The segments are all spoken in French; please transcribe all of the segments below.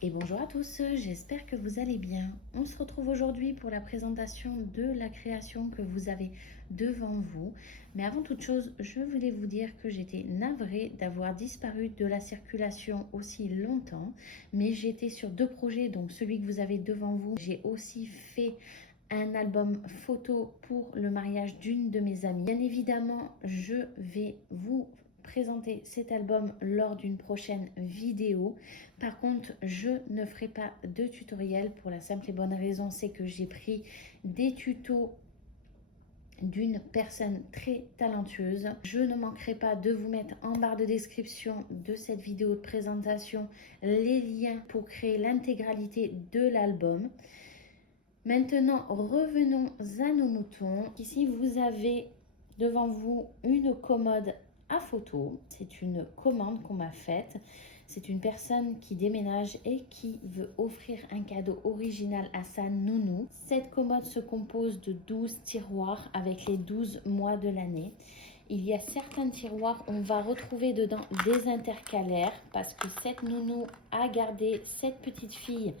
Et bonjour à tous, j'espère que vous allez bien. On se retrouve aujourd'hui pour la présentation de la création que vous avez devant vous. Mais avant toute chose, je voulais vous dire que j'étais navrée d'avoir disparu de la circulation aussi longtemps. Mais j'étais sur deux projets, donc celui que vous avez devant vous. J'ai aussi fait un album photo pour le mariage d'une de mes amies. Bien évidemment, je vais vous présenter cet album lors d'une prochaine vidéo. Par contre, je ne ferai pas de tutoriel pour la simple et bonne raison, c'est que j'ai pris des tutos d'une personne très talentueuse. Je ne manquerai pas de vous mettre en barre de description de cette vidéo de présentation les liens pour créer l'intégralité de l'album. Maintenant, revenons à nos moutons. Ici, vous avez devant vous une commode à photos. C'est une commande qu'on m'a faite. C'est une personne qui déménage et qui veut offrir un cadeau original à sa nounou. Cette commode se compose de 12 tiroirs avec les 12 mois de l'année. Il y a certains tiroirs, on va retrouver dedans des intercalaires parce que cette nounou a gardé cette petite fille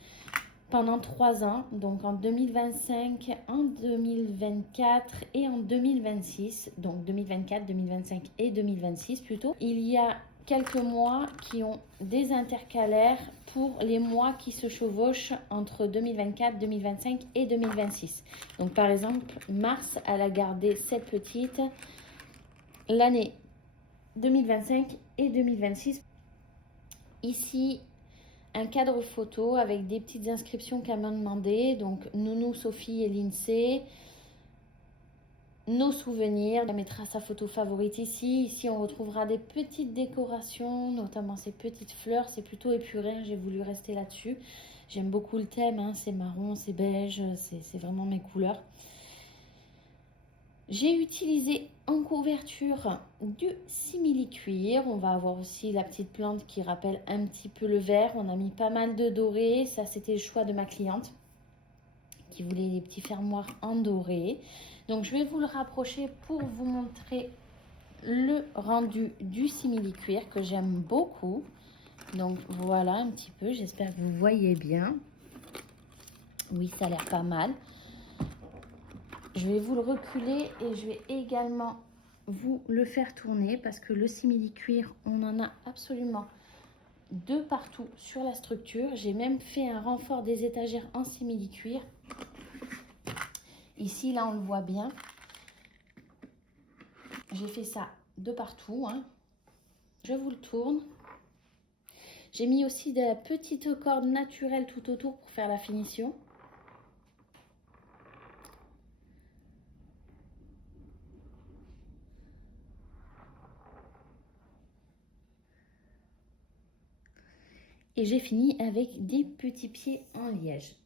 pendant 3 ans, donc en 2025, en 2024 et en 2026, donc 2024, 2025 et 2026 plutôt. Il y a quelques mois qui ont des intercalaires pour les mois qui se chevauchent entre 2024, 2025 et 2026. Donc par exemple, mars, elle a gardé cette petite l'année 2025 et 2026. Ici, un cadre photo avec des petites inscriptions qu'elle m'a demandé. Donc, Nounou, Sophie et Lindsay. Nos souvenirs. Elle mettra sa photo favorite ici. Ici, on retrouvera des petites décorations, notamment ces petites fleurs. C'est plutôt épuré, j'ai voulu rester là-dessus. J'aime beaucoup le thème, hein. C'est marron, c'est beige, c'est vraiment mes couleurs. J'ai utilisé en couverture du simili-cuir. On va avoir aussi la petite plante qui rappelle un petit peu le vert. On a mis pas mal de doré. Ça, c'était le choix de ma cliente qui voulait des petits fermoirs en doré. Donc, je vais vous le rapprocher pour vous montrer le rendu du simili-cuir que j'aime beaucoup. Donc, voilà un petit peu. J'espère que vous voyez bien. Oui, ça a l'air pas mal. Je vais vous le reculer et je vais également vous le faire tourner parce que le simili-cuir, on en a absolument de partout sur la structure. J'ai même fait un renfort des étagères en simili-cuir. Ici, là, on le voit bien. J'ai fait ça de partout, hein. Je vous le tourne. J'ai mis aussi de la petite corde naturelle tout autour pour faire la finition. Et j'ai fini avec des petits pieds en liège.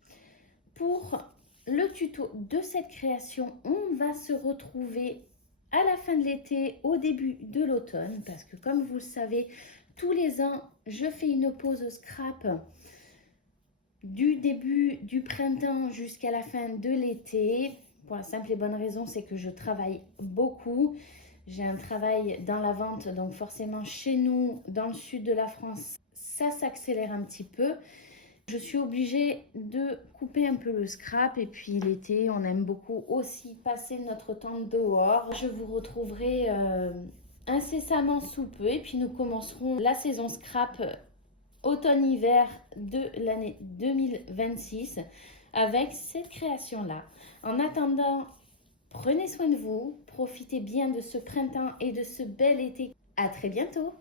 Pour le tuto de cette création, on va se retrouver à la fin de l'été, au début de l'automne, parce que comme vous le savez, tous les ans, je fais une pause scrap du début du printemps jusqu'à la fin de l'été. Pour la simple et bonne raison, c'est que je travaille beaucoup. J'ai un travail dans la vente, donc forcément chez nous, dans le sud de la France, ça s'accélère un petit peu. Je suis obligée de couper un peu le scrap et puis l'été, on aime beaucoup aussi passer notre temps dehors. Je vous retrouverai incessamment sous peu et puis nous commencerons la saison scrap automne-hiver de l'année 2026 avec cette création-là. En attendant, prenez soin de vous, profitez bien de ce printemps et de ce bel été. À très bientôt!